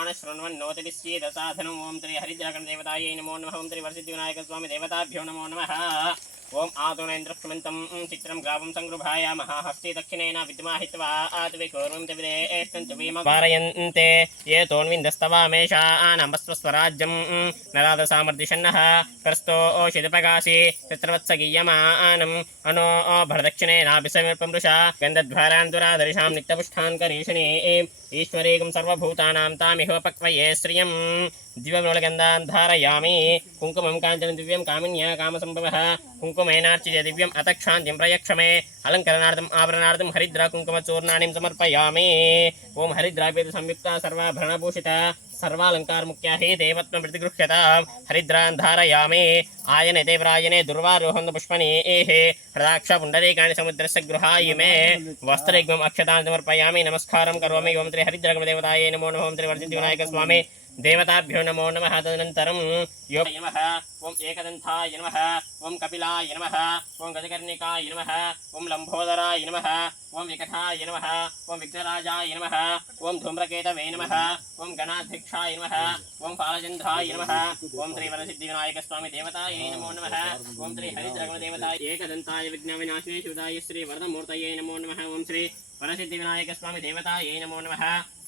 ప్రాణశ్రవణం నోతిరిశ్చేద సాధనం ఓం శ్రీ హరిద్రగణ దేవతాయై నమో నమ. ఓం శ్రీ వరసిద్ధి వినాయక స్వామి దేవతాభ్యో నమో నమ. ఓం ఆతునేంద్రక్షుమంతం చిత్రం గ్రామం సంగృభాయ మహాహస్తి దక్షిణేన విద్మహిత్వా ఆతువి కూర్వం దివిదేష్టంతు భీమపారయంతే ఏ తోన్విందస్తవామేషానంబస్వస్వరాజ్యం నరాద సామర్దిషన్నః కర్స్తో శిదపగాసి చిత్రవత్సగీయమానం అనో భరదక్షిణేనాభిసమర్పమృషా గంధద్వారాన్ దురాదరిషాం నిత్యపుష్టాన్ కరీషణే. ఈశ్వరీకం సర్వభూతానాం తామిహోపక్వయే శ్రియం దివ్యమూలగంధాన్ ధారయామి కుంకుమం కాంచన దివ్యం కామిన్య కామసంభవ కుంకుమైనార్చియ దివ్యం అతక్షాంతిం ప్రయక్షమే అలంకరణార్థం ఆభరణార్థం హరిద్రా కుంకుమచూర్ణాని సమర్పయామి ఓం హరిద్రాపేత సంయుక్త సర్వాభరణభూషిత सर्वालङ्कारमुख्या हे देवत्वं प्रतिगृह्यता। हरिद्रान् धारयामे। आयने देवरायने दुर्वारोहं पुष्पणे एहे। हृदाक्ष पुण्डरीकाणि समुद्रस्य गृहाय मे। वस्त्रयुग्मम् अक्षतान् समर्पयामि। नमस्कारं करोमि। ओं त्रि हरिद्रगमदेवतायै नमो नमो। ओं त्रि దేవతాభ్యో నమో నమ తదనంతరం యో నమ ఓం ఏకదంతాయ నమ ఓం కపిలాయ నమ ఓం గజకర్ణికాయ నమ ఓం లంబోదరాయ నమ ఓం వికటాయ నమ ఓం విఘ్నరాజాయ నమ ఓం ధూమ్రకేతవే నమ ఓం గణాధ్యక్షాయ నమ ఓం పాలచంద్రాయ నమ ఓం శ్రీ వరసిద్ధి వినాయక స్వామి దేవతాయ నమో నమ ఓం శ్రీ హరిద్రగణ దేవతాయ ఏకదంతాయ విఘ్న వినాశినే శివదాయ శ్రీ వరదమూర్తయే నమో నమ ఓం శ్రీ వరసిద్ధి స్వామి దేవతాయ నమో నమ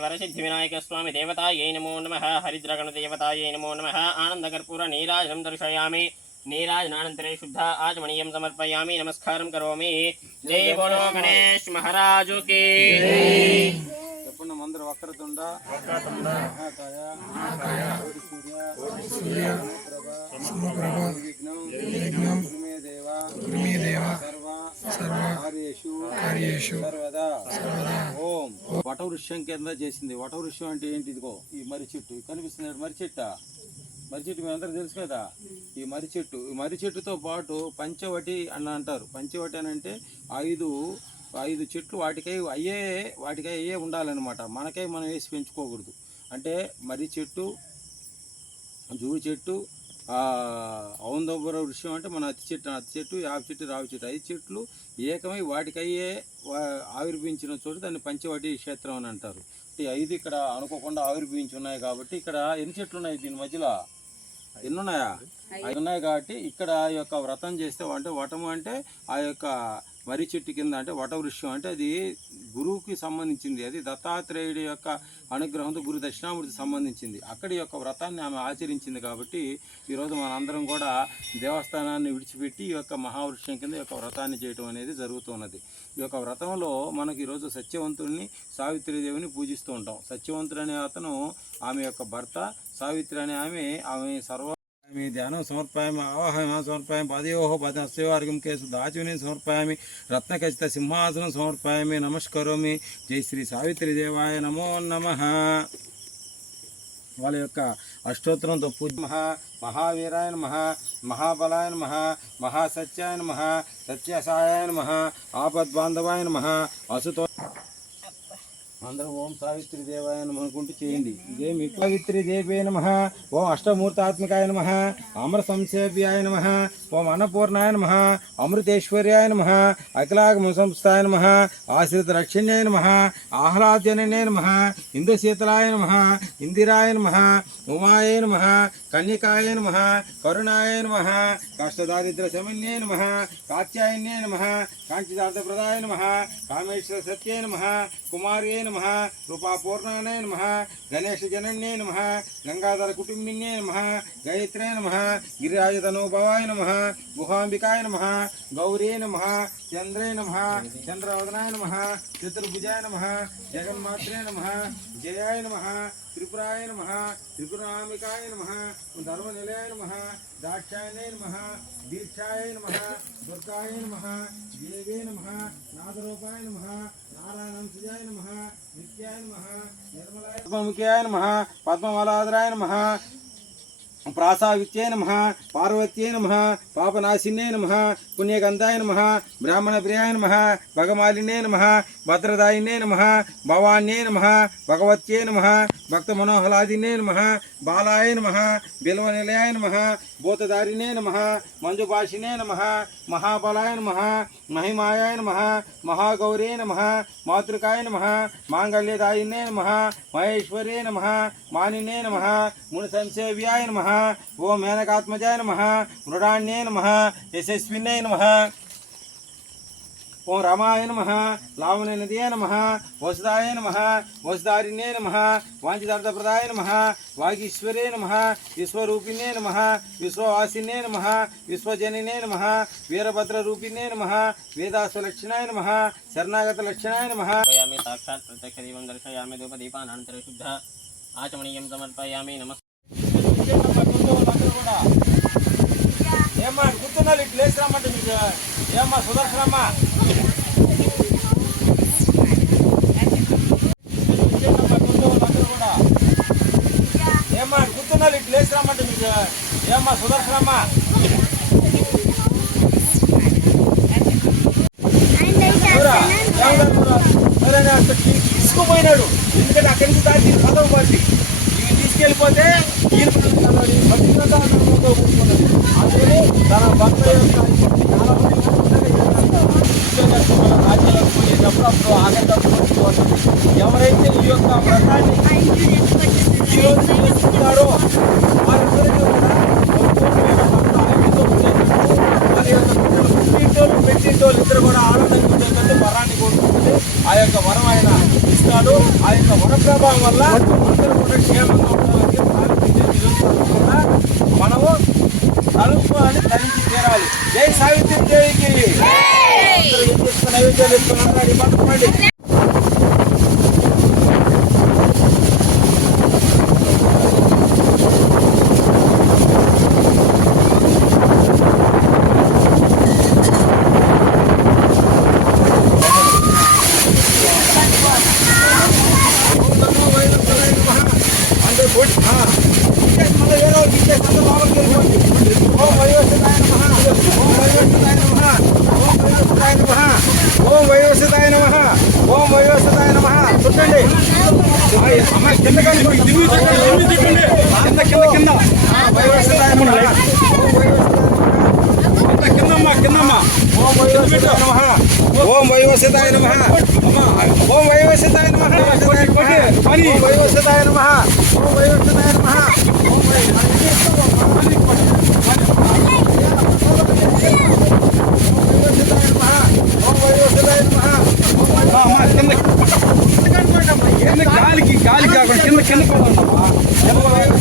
వరసిద్ధి వినాయక స్వామి దేవతాయై నమో నమ హరిద్రగణ దేవతాయై నమో నమ ఆనందకర్పూర నీరాజనం దర్శయామి నీరాజనానంతరే శుద్ధ ఆచమనీయం సమర్పయామి నమస్కారం కరోమి జై బోలో గణేష్ మహారాజు కి చెప్పండి అందరు వక్రతుండ మహాకాయ సూర్య దేవ సర్వ. కార్యేషు. సర్వదా ఓం వటవృక్షం కింద చేసింది. వటవృక్షం అంటే ఏంటి ఇదిగో? ఈ మర్రి చెట్టు. కనిపిస్తుంది మర్రి చెట్ట? మర్రి చెట్టు మీ అందరికి తెలుసు కదా? ఈ మర్రి చెట్టు. ఈ మర్రి చెట్టుతో పాటు పంచవటి అని అంటారు. పంచవటి అని అంటే ఐదు ఐదు చెట్లు వాటికై అయ్యే వాటికై అయ్యే ఉండాలన్నమాట. మనకై మనం వేసి పెంచుకోకూడదు. అంటే మర్రి చెట్టు జూడి చెట్టు ఔందోబర వృక్షం అంటే మన అతి చెట్టు అతి చెట్టు యాప చెట్టు రావి చెట్టు. ఐదు చెట్లు ఏకమై వాటికయ్యే ఆవిర్భవించిన చోటు దాన్ని పంచవటి క్షేత్రం అని అంటారు. ఈ ఐదు ఇక్కడ అనుకోకుండా ఆవిర్భవించి ఉన్నాయి కాబట్టి ఇక్కడ ఎన్ని చెట్లు ఉన్నాయి దీని మధ్యలో? ఎన్ని ఉన్నాయా ఐదు ఉన్నాయి కాబట్టి ఇక్కడ ఈ యొక్క వ్రతం చేస్తే అంటే వటము అంటే ఆ యొక్క మర్రి చెట్టు కింద అంటే వటవృక్షం అంటే అది గురువుకి సంబంధించింది. అది దత్తాత్రేయుడి యొక్క అనుగ్రహంతో గురు దక్షిణామూర్తికి సంబంధించింది. అక్కడి యొక్క వ్రతాన్ని ఆమె ఆచరించింది కాబట్టి ఈరోజు మనందరం కూడా దేవస్థానాన్ని విడిచిపెట్టి ఈ యొక్క మహావృక్షం కింద ఈ యొక్క వ్రతాన్ని చేయటం అనేది జరుగుతున్నది. ఈ యొక్క వ్రతంలో మనకి ఈరోజు సత్యవంతుడిని సావిత్రీదేవిని పూజిస్తూ ఉంటాం. సత్యవంతుడు అనే అతను ఆమె యొక్క భర్త సావిత్రి అనే ఆమె ఆమె సర్వ మీ ధ్యానం సమర్పయామి ఆవాహయామి సమర్పయామి పదయోహ పదస్యవార్గం కేసు దాచుని సమర్పయామి రత్నఖచిత సింహాసనం సమర్పయామి నమస్కరోమి. జై శ్రీ సావిత్రి దేవాయ నమో నమ. వాళ్ళ యొక్క అష్టోత్తరంతో పూజ మహా మహావీరాయ నమ. మహాబలాయ నమ. మహాసత్యాయ నమ. సత్యసాయ నమ. ఆపద్బాంధవాయ నమ. అసుతో అందరం ఓం సావిత్రి దేవాయ నమ అనుకుంటూ చేయండి. ఇదే మీ సావిత్రి దేవే నమ. ఓం అష్టమూర్తాత్మికాయ నమ. అమర సంసేవ్యాయ నమ. ఓం అన్నపూర్ణాయ నమ. అమృతేశ్వర్యాయ నమ. అఖిలాగమ సంస్థాయ నమ. ఆశ్రిత రక్షణ్యాయ నమ. ఆహ్లాదజనన్యాయ నమ. ఇంద్రశీతలాయ నమ. ఇందిరాయ నమ. ఉమాయ నమ కన్యకాయ నమ కరుణాయ నమ కష్టదారిద్ర శమన్యాయ నమ కాత్యాయన్యాయ నమ కాంచిదార్థప్రదాయ నమ కామేశ్వర సత్యాయ నమ కుమార్యే నమ రూపాపూర్ణాయ నమ గణేశ జనన్యే నమ గంగాధర కుటుంబిన్యే నమ గాయత్రే నమ గిరిరాజతనోభవాయ నమ గుహాంబికాయ నమ గౌరీ నమ చంద్రే నమ చంద్రవదనాయ నమ చతుర్భుజాయ నమ జగన్మాత్రే నమ జయాయ నమ త్రిపురాయ నమ త్రిపురామికాయ నమ ధర్మనిలయాయ నమ దాక్షాయనే నమ దీక్షాయ నమ దుర్గాయ నమ దేవే నమ నాదరూపాయ నమ నారాయణంశజాయ నమ నిత్యాయ నమ నిర్మలాయ పద్మముఖ్యాయ నమ పద్మమలాధరాయ నమ ప్రాసావిత్యై నమ పార్వత్యై నమ పాపనాశిన్యై నమ పుణ్యగంధాయ నమ బ్రాహ్మణప్రియాయ నమ భగమాలినే నమ భద్రదాయినే నమ భవాన్యై నమ భగవత్యై నమ భక్తమనోహలాదినే నమ బాలాయ నమ బిల్వనిలయాయ నమ భూతదారిణే నమ మంజుభాషినే నమ మహాబలాయ నమ మహిమాయాయ నమ మహాగౌరే నమ మాతృకాయ నమ మాంగళ్యదాయినే నమ మహేశ్వరే నమ మానినే నమ మునిసంసేవ్యాయ నమ ఓం మేనకాత్మజాయ నమ మృడాన్యే నమ యశస్వినే నమ ఓం రమాయ నమ లావణ నదియే నమ వసుదాయ నమ వసుదారిణే నమ వాంఛితార్థప్రదాయ నమ వాగీశ్వరే నమ విశ్వరూపిణే నమ విశ్వవాసినే నమ విశ్వజనినే నమ వీరభద్రరూపిణే నమ వేదాస్వలక్షణాయ నమ శరణాగతలక్షణాయ నమ. సాక్షాత్ ప్రత్యక్ష దీపం దర్శయామి ధూపదీపానంతర శుద్ధ ఆచమనీయం సమర్పయామి నమస్కారం ఏమ్మా కూర్చున్నారు ఇట్లా లేచి రమ్మంటే మీకు? ఏమ్మా సుదర్శనమ్మ? ఏమ్మా కూర్చున్నారు ఇట్లా లేచి రమ్మంటే మీకు. ఏమ్మా సుదర్శనమ్మ? తీసుకుపోయినాడు. ఎందుకంటే అక్కడికి దాటి పదవ పార్టీ ఇవి తీసుకెళ్ళిపోతే ధరించి తీరాలి జై సావిత్రి దేవికి. నైవేద్యాలు ఇస్తున్నారు? నమః. ఓం వైవస్వతాయ నమః. చుట్టండి. ఆయ్, అమ్మాయి కింద కానీ పోయి దిగువ చుట్టండి, దిగువ చుట్టండి. కింద కింద కింద ఆ, వైవస్వతాయ నమః. ఓం వైవస్వతాయ కిందమ్మా కిందమ్మా ఓం వైవస్వతాయ నమః ఓం వైవస్వతాయ నమః అమ్మా ఓం వైవస్వతాయ నమః ఓం వైవస్వతాయ నమః ఓం వైవస్వతాయ నమః ఓం వైవస్వతాయ నమః కింద కింద గాలికి గాలి కాకుండా కింద కింద పోదాం